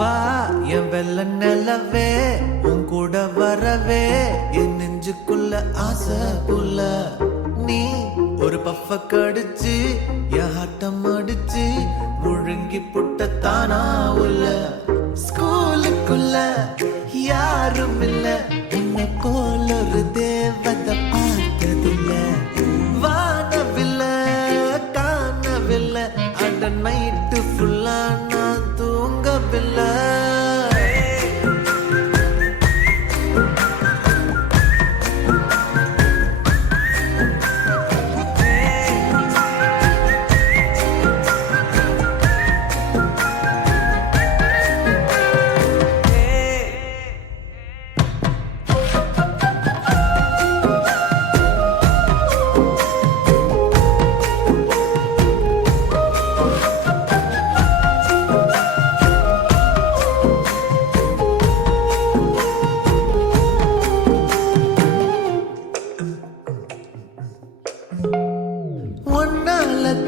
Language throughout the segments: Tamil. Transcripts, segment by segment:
வா என் வெள்ள நிலவே உன் கூட வரவே என் நெஞ்சுக்குள்ள ஆசை புள்ள நீ ஒரு பஃப கடிச்சு என் ஆட்டம் அடிச்சு முழுங்கி புட்ட தானா உள்ள ஸ்கூலுக்குள்ள யாரும் இல்ல என்ன போல ஒரு தேவதை பார்த்ததில்ல வானவில்ல காணவில்லை அந்த நைட்டு ஃபுல்லா நான் தூங்கவில்லை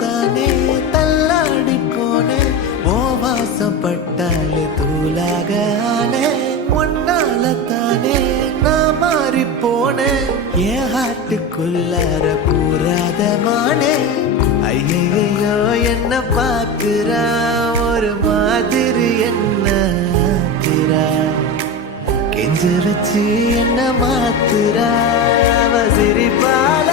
தானே தள்ளாடி போனே ஓ வாசப்பட்டாலே தூளாக ஆனே ஒன்னால தானே நான் மாறி போனேன் என் ஹாட்டுக்குள்ளார பூராத மானே ஐயோ என்ன பாக்குறா ஒரு மாதிரி என்ன ஆக்குறா கெஞ்ச வச்சு என்ன மாத்துறா அவ சிரிப்பால